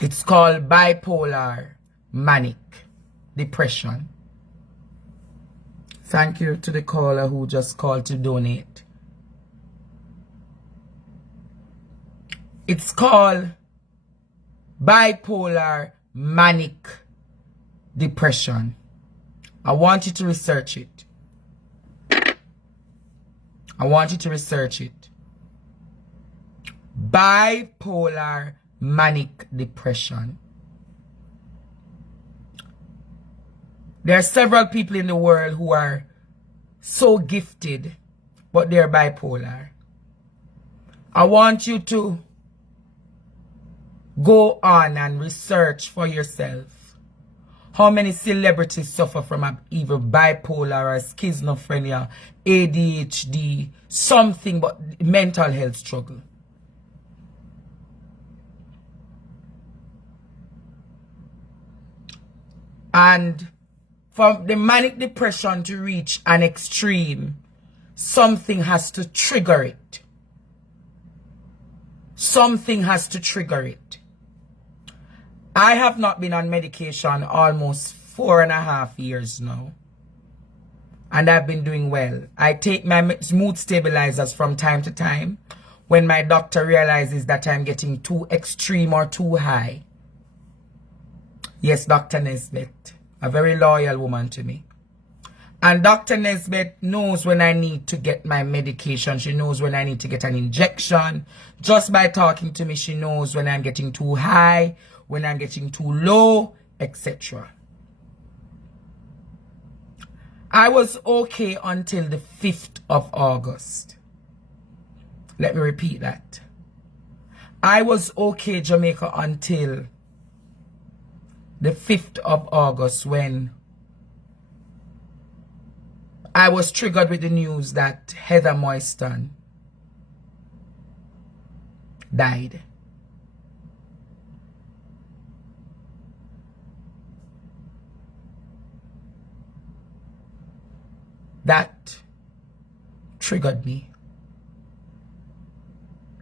It's called bipolar manic depression. Thank you to the caller who just called to donate. It's called bipolar manic depression. I want you to research it. I want you to research it. Bipolar manic depression. There are several people in the world who are so gifted, but they're bipolar. I want you to go on and research for yourself how many celebrities suffer from either bipolar or schizophrenia, ADHD, something but mental health struggle. And for the manic depression to reach an extreme, something has to trigger it. Something has to trigger it. I have not been on medication almost 4.5 years now. And I've been doing well. I take my mood stabilizers from time to time when my doctor realizes that I'm getting too extreme or too high. Yes, Dr. Nesbitt, a very loyal woman to me. And Dr. Nesbitt knows when I need to get my medication. She knows when I need to get an injection. Just by talking to me, she knows when I'm getting too high, when I'm getting too low, etc. I was okay until the 5th of August. Let me repeat that. I was okay, Jamaica, until the 5th of August when I was triggered with the news that Heather Moiston died. That triggered me.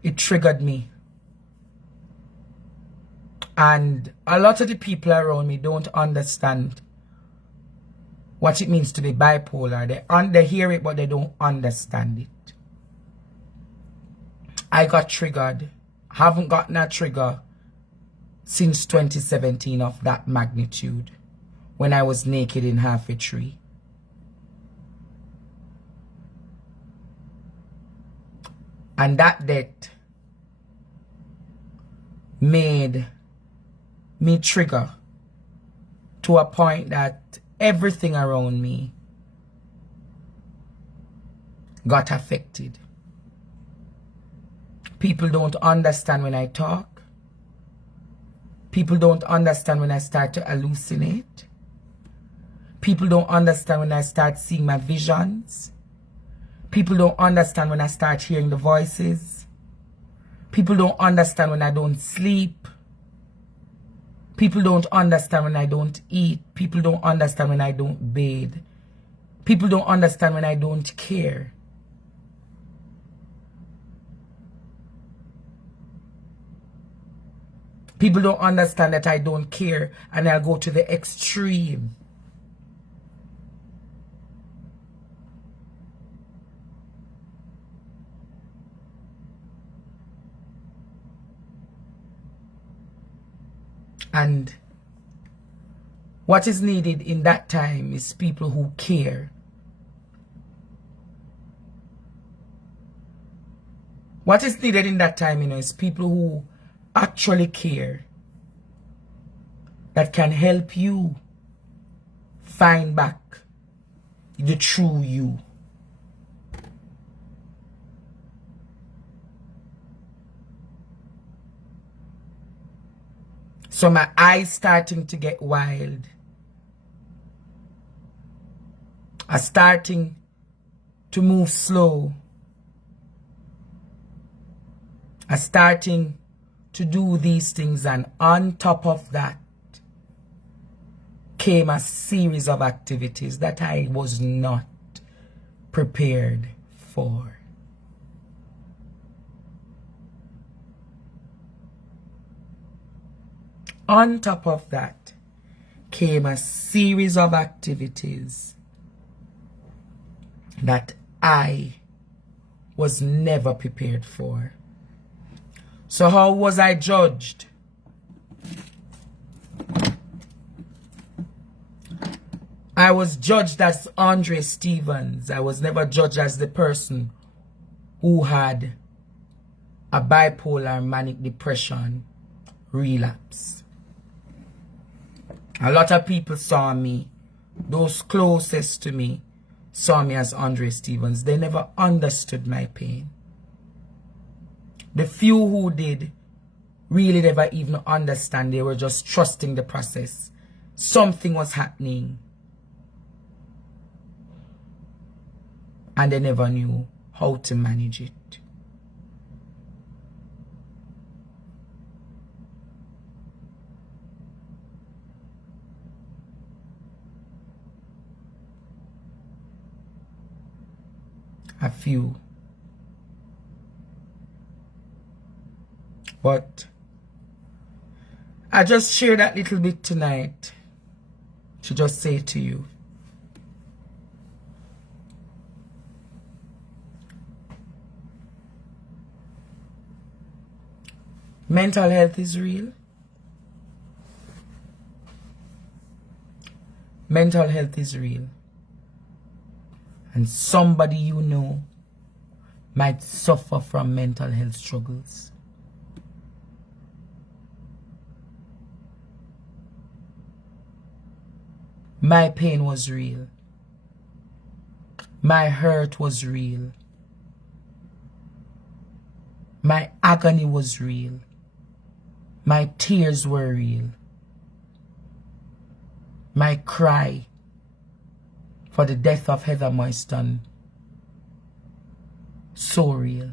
It triggered me. And a lot of the people around me don't understand what it means to be bipolar. They hear it, but they don't understand it. I got triggered. Haven't gotten a trigger since 2017 of that magnitude, when I was naked in half a tree. And that death made me trigger to a point that everything around me got affected. People don't understand when I talk. People don't understand when I start to hallucinate. People don't understand when I start seeing my visions. People don't understand when I start hearing the voices. People don't understand when I don't sleep. People don't understand when I don't eat. People don't understand when I don't bathe. People don't understand when I don't care. People don't understand that I don't care and I'll go to the extreme. And what is needed in that time is people who care. What is needed in that time, is people who actually care, that can help you find back the true you. So my eyes starting to get wild. I'm starting to move slow. I'm starting to do these things, and on top of that came a series of activities that I was not prepared for. On top of that came a series of activities that I was never prepared for. So how was I judged? I was judged as Andre Stevens. I was never judged as the person who had a bipolar manic depression relapse. A lot of people saw me, those closest to me, saw me as Andre Stevens. They never understood my pain. The few who did really never even understand. They were just trusting the process. Something was happening. And they never knew how to manage it. A few. But I just share that little bit tonight to just say to you, mental health is real. Mental health is real. And somebody you know might suffer from mental health struggles. My pain was real. My hurt was real. My agony was real. My tears were real. My cry for the death of Heather Moiston, so real.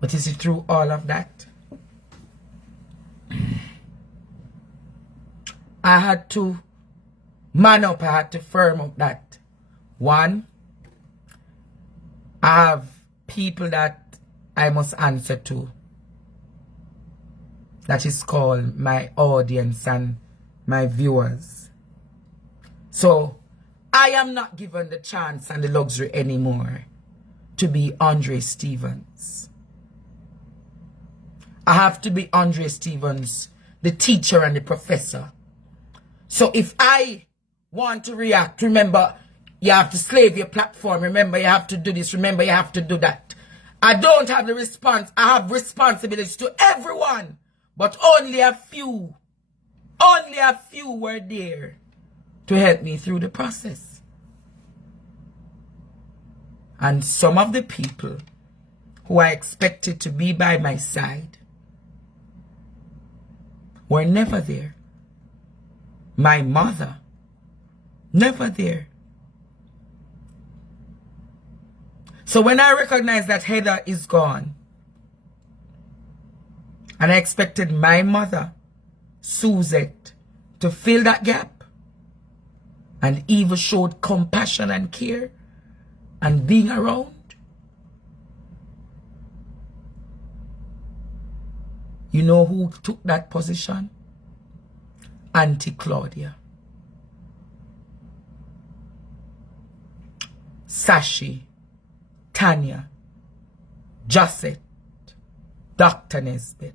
But is it through all of that? I had to man up, I had to firm up that. One, I have people that I must answer to. That is called my audience and my viewers. So, I am not given the chance and the luxury anymore to be Andre Stevens. I have to be Andre Stevens, the teacher and the professor. So if I want to react, remember, you have to slave your platform. Remember, you have to do this. Remember, you have to do that. I don't have the response. I have responsibilities to everyone. But only a few were there to help me through the process. And some of the people who I expected to be by my side were never there. My mother, never there. So when I recognize that Heather is gone, and I expected my mother, Suzette, to fill that gap, and Eva showed compassion and care and being around. You know who took that position? Auntie Claudia. Sashi, Tanya, Josette, Dr. Nesbitt,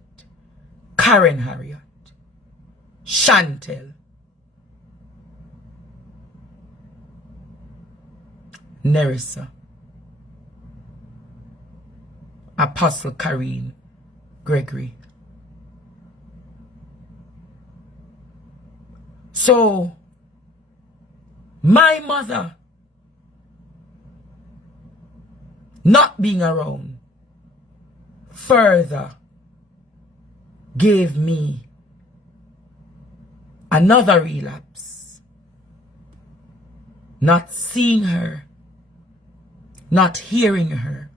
Karen Harriet, Chantel, Nerissa, Apostle Karine Gregory. So, my mother not being around further gave me another relapse. Not seeing her, not hearing her,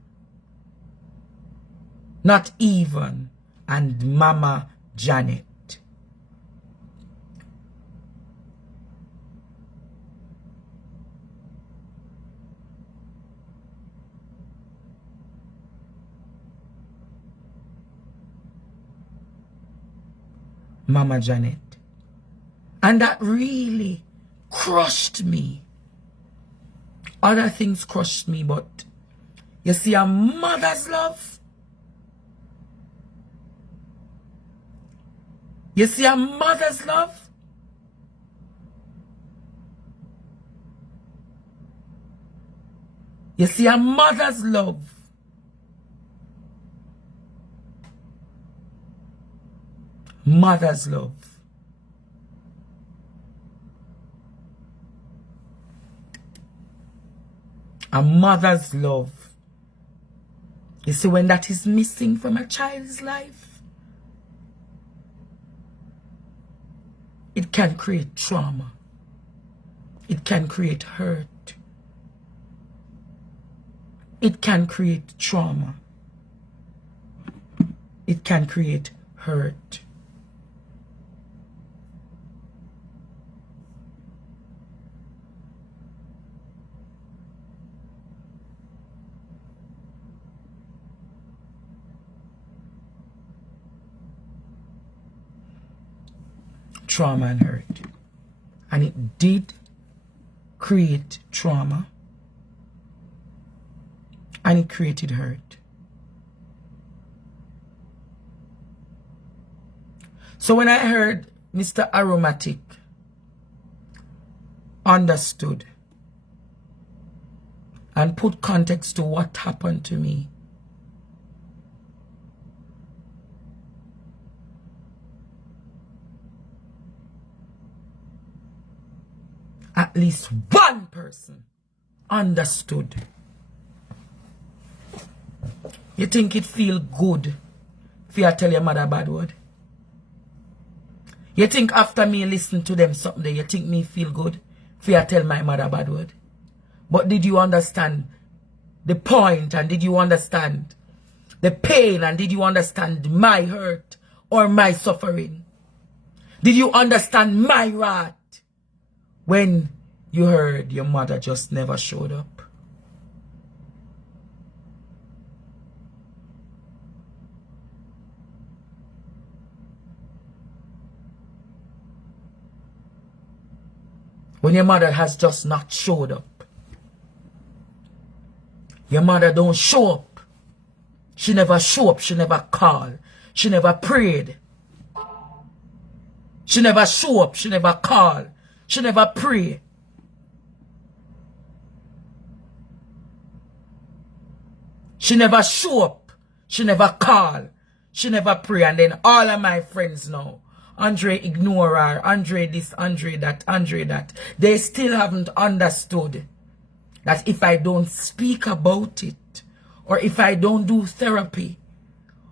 not even, and Mama Janet. Mama Janet. And that really crushed me. Other things crushed me, but you see a mother's love. You see a mother's love. You see a mother's love. Mother's love. A mother's love. You see, when that is missing from a child's life, it can create trauma. It can create hurt. It can create trauma. It can create hurt. Trauma and hurt. And it did create trauma. And it created hurt. So when I heard Mr. Aromatic understood and put context to what happened to me, at least one person understood. You think it feel good if you tell your mother a bad word? You think after me listen to them something, you think me feel good if you tell my mother a bad word? But did you understand the point, and did you understand the pain, and did you understand my hurt or my suffering? Did you understand my wrath when you heard your mother just never showed up? When your mother has just not showed up. Your mother don't show up. She never show up. She never call. She never prayed. She never show up. She never call. She never pray. She never show up. She never call. She never pray. And then all of my friends know, Andre ignore her, Andre this, Andre that, Andre that. They still haven't understood that if I don't speak about it, or if I don't do therapy,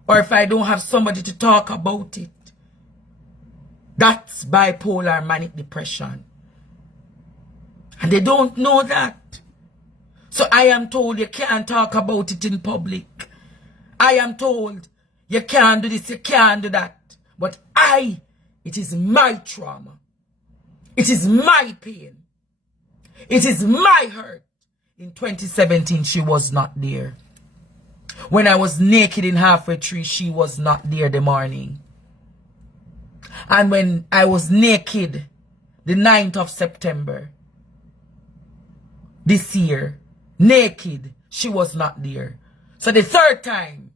or if I don't have somebody to talk about it, that's bipolar manic depression. And they don't know that. So I am told you can't talk about it in public. I am told you can't do this, you can't do that. But it is my trauma. It is my pain. It is my hurt. In 2017, she was not there. When I was naked in Halfway Tree, she was not there the morning. And when I was naked, the 9th of September, this year, naked, she was not there. So the third time,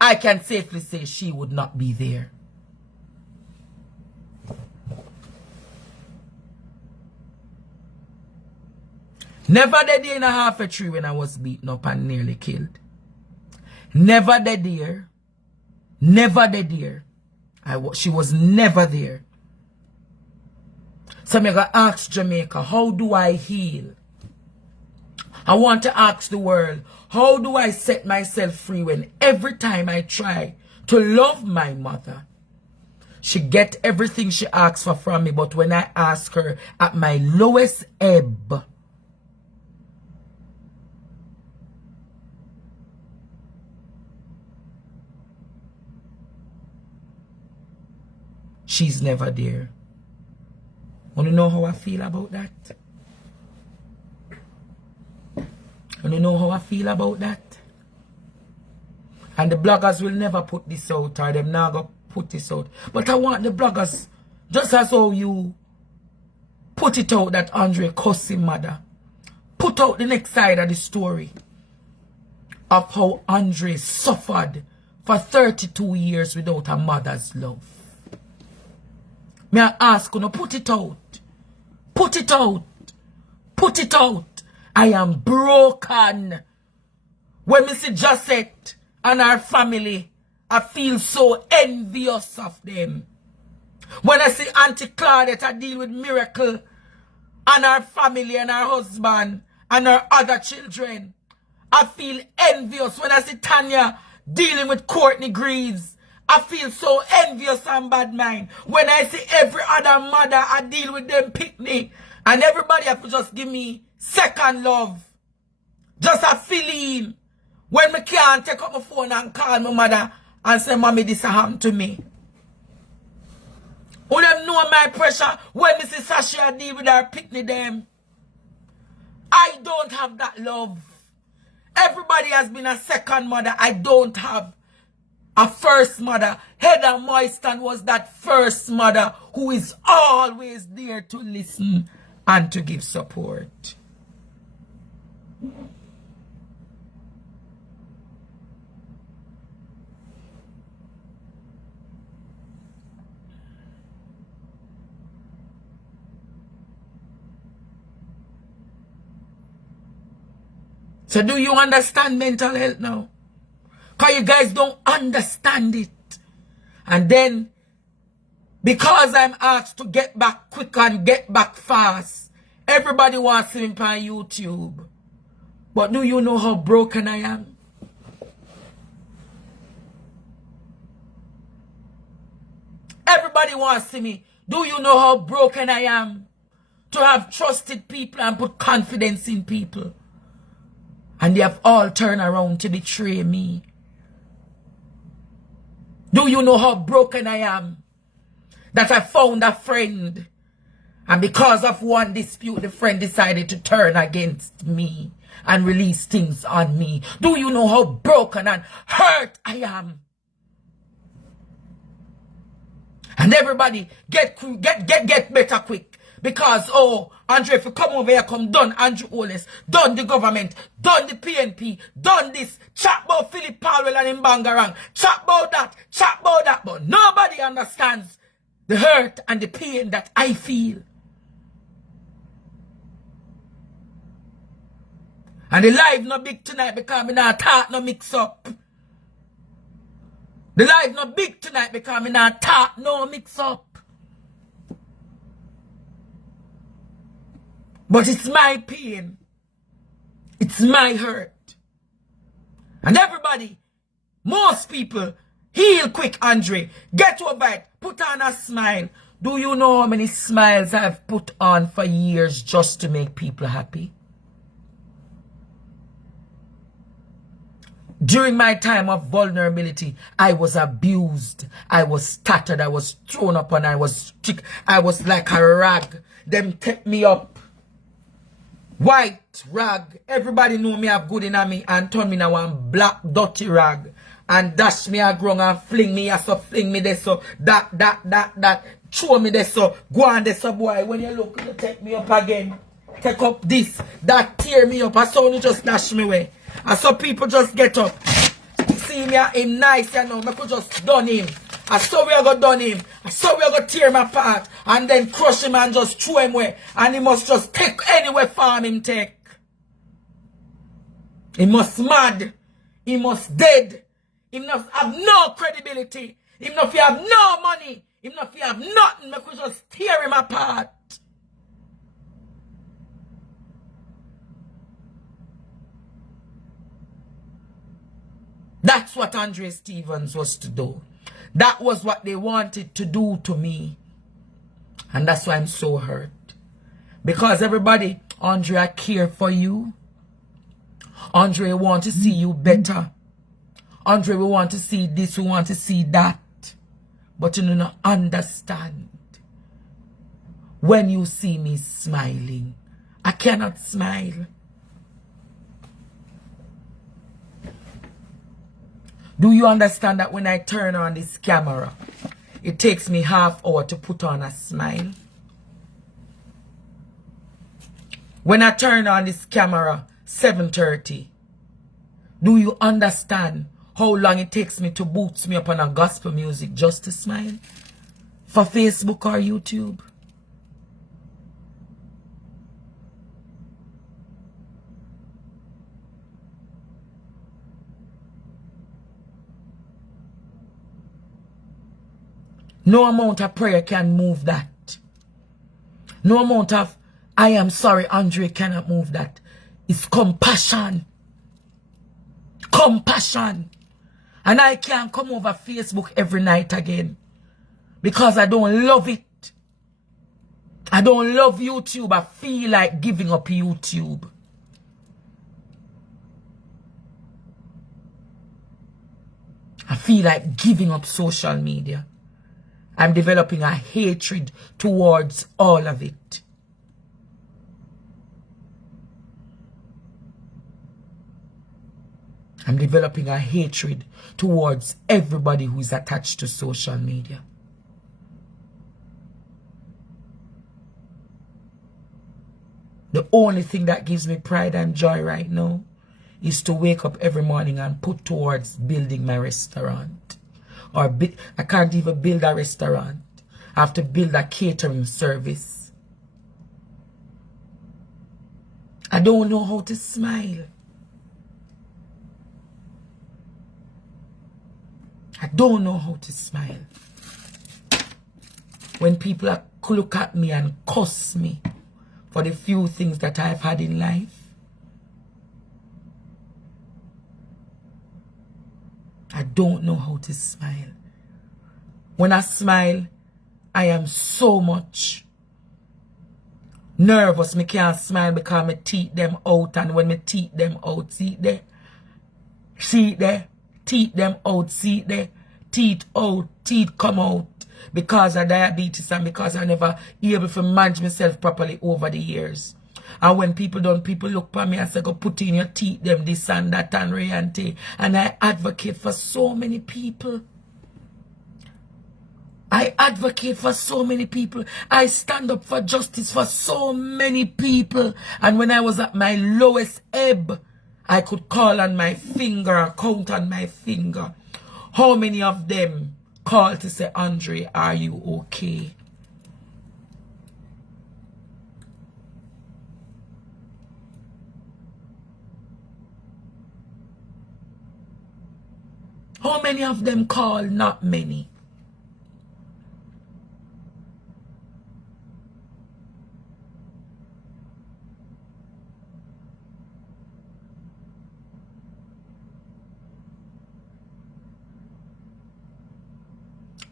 I can safely say she would not be there. Never the day in a Halfway Tree when I was beaten up and nearly killed. Never the dear. Never the dear. She was never there. So I'm going to ask Jamaica, how do I heal? I want to ask the world, how do I set myself free when every time I try to love my mother, she get everything she asks for from me, but when I ask her at my lowest ebb, she's never there. Want to know how I feel about that? Want to know how I feel about that? And the bloggers will never put this out, or them now go put this out. But I want the bloggers, just as how you put it out that Andre cussed his mother, put out the next side of the story of how Andre suffered for 32 years without a mother's love. May I ask you, put it out. Put it out. Put it out. I am broken. When me see Josette and her family, I feel so envious of them. When I see Auntie Claudette, I deal with Miracle and her family and her husband and her other children. I feel envious. When I see Tanya dealing with Courtney Greaves, I feel so envious and bad mind. When I see every other mother, I deal with them picnic. And everybody have to just give me second love. Just a feeling. When me can't take up my phone and call my mother and say, Mommy, this happened to me. Who them know my pressure when me see Sasha deal with her picnic them. I don't have that love. Everybody has been a second mother. I don't have a first mother. Heather Moiston was that first mother who is always there to listen and to give support. So do you understand mental health now? Because you guys don't understand it. And then, because I'm asked to get back quick and get back fast, everybody wants to see me on YouTube. But do you know how broken I am? Everybody wants to see me. Do you know how broken I am? To have trusted people and put confidence in people. And they have all turned around to betray me. Do you know how broken I am? That I found a friend. And because of one dispute, the friend decided to turn against me. And release things on me. Do you know how broken and hurt I am? And everybody get better quick. Because, oh, Andre, if you come over here, come done Andrew Holness, done the government, done the PNP, done this, chat about Philip Powell and Mbangarang, chat about that, but nobody understands the hurt and the pain that I feel. And the life not big tonight because me not talk no mix up. The life not big tonight because me not talk no mix up. But it's my pain. It's my hurt. And everybody, most people, heal quick, Andre. Get over it. Put on a smile. Do you know how many smiles I've put on for years just to make people happy? During my time of vulnerability, I was abused. I was tattered. I was thrown up and I was like a rag. Them take me up. White rag. Everybody know me have good in me and turn me now one black dirty rag. And dash me a ground and fling me so fling me there so that throw me there so go on there so boy. When you look you take me up again. Take up this. That tear me up. I saw you just dash me away. I saw people just get up. See me him nice, you know. I could just done him. I saw we are going to done him. I saw we are going to tear him apart. And then crush him and just throw him away. And he must just take anywhere farm him take. He must mad. He must dead. He must have no credibility. He must have no money. He must have nothing. I could just tear him apart. That's what Andre Stevens was to do. That was what they wanted to do to me. And that's why I'm so hurt. Because everybody, Andre, I care for you. Andre, want to see you better. Andre, we want to see this, we want to see that. But you do not understand. When you see me smiling, I cannot smile. Do you understand that when I turn on this camera, it takes me half hour to put on a smile. When I turn on this camera, 7:30, do you understand how long it takes me to boost me up on a gospel music just to smile? For Facebook or YouTube? No amount of prayer can move that. No amount of I am sorry, Andre, cannot move that. It's compassion. Compassion. And I can't come over Facebook every night again. Because I don't love it. I don't love YouTube. I feel like giving up YouTube. I feel like giving up social media. I'm developing a hatred towards all of it. I'm developing a hatred towards everybody who is attached to social media. The only thing that gives me pride and joy right now is to wake up every morning and put towards building my restaurant. Or I can't even build a restaurant. I have to build a catering service. I don't know how to smile. I don't know how to smile. When people look at me and cuss me for the few things that I've had in life, I don't know how to smile. When I smile, I am so much nervous. I can't smile because my teeth them out, and when my teeth them out, see it there, teeth them out, see it there, teeth out, teeth come out because of diabetes and because I never able to manage myself properly over the years. And when people look at me and say, go put in your teeth, them this and that and Riante. And I advocate for so many people. I advocate for so many people. I stand up for justice for so many people. And when I was at my lowest ebb, I could call on my finger or count on my finger. How many of them called to say, Andre, are you okay? How many of them call? Not many.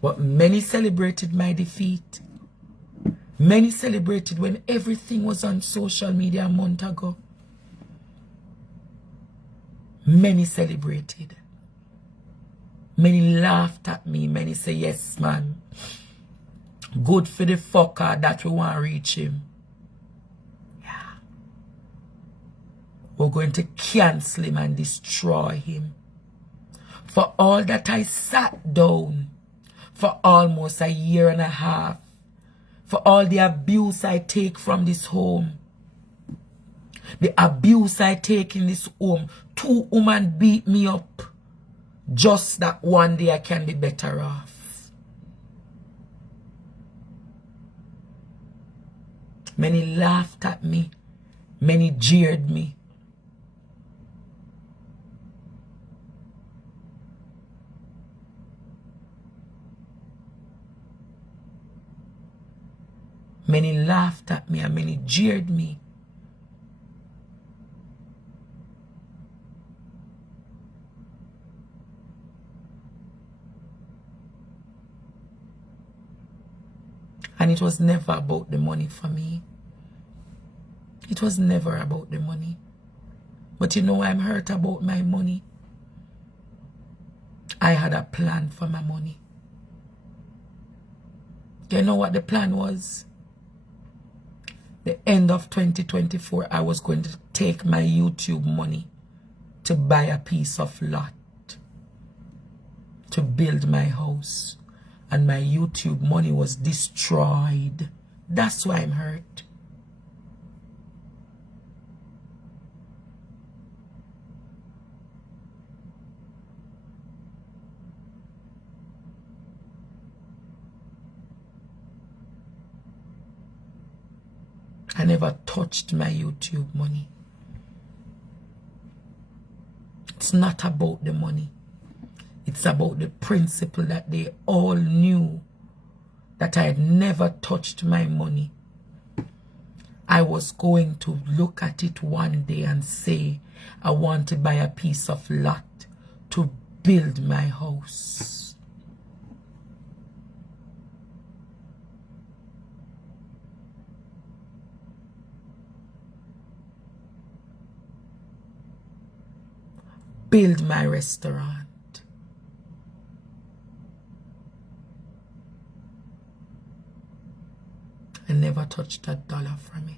But many celebrated my defeat. Many celebrated when everything was on social media a month ago. Many celebrated. Many laughed at me. Many say, yes, man. Good for the fucker that we want to reach him. Yeah. We're going to cancel him and destroy him. For all that I sat down for almost a year and a half. For all the abuse I take from this home. The abuse I take in this home. 2 women beat me up. Just that one day I can be better off. Many laughed at me. Many jeered me. Many laughed at me and many jeered me. And it was never about the money for me. It was never about the money. But you know I'm hurt about my money. I had a plan for my money. You know what the plan was? The end of 2024, I was going to take my YouTube money to buy a piece of lot, to build my house. and my YouTube money was destroyed. That's why I'm hurt. I never touched my YouTube money. It's not about the money. It's about the principle that they all knew that I had never touched my money. I was going to look at it one day and say, I want to buy a piece of lot to build my house. Build my restaurant. I never touched a dollar from it.